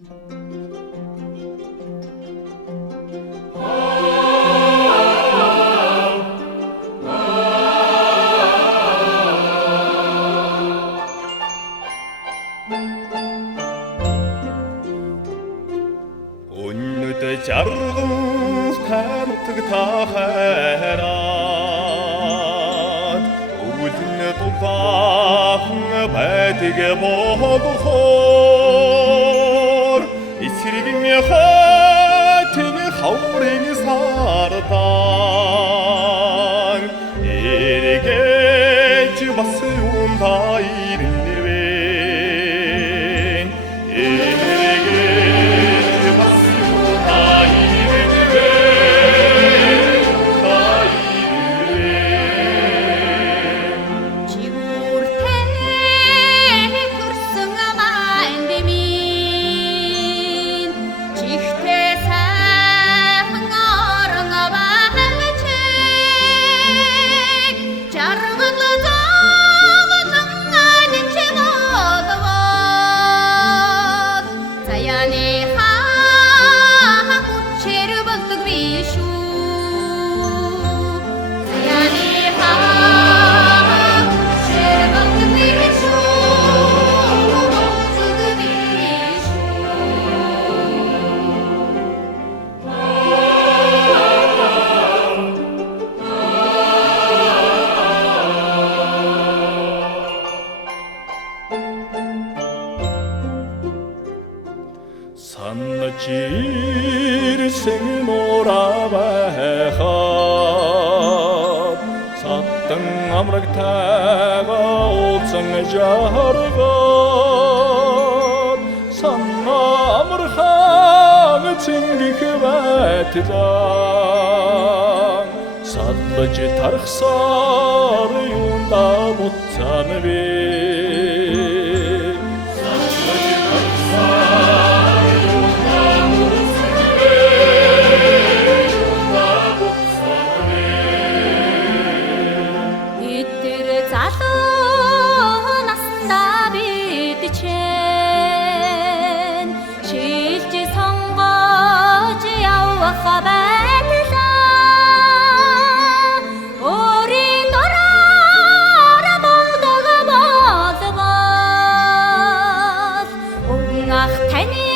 Өнөд жаргал танутаг тахараад өвлөн дулаахан байдаг бодохоор эсрэгэн хатин хаврын сардан эргэж бас юм таирнэрвэ санаж ирсэн морабахад саттан амрагтайгаа уулзан жаргад санаа амархан цэнгэх байтлаа садлаж тархсаар юунда буцсан бэ таны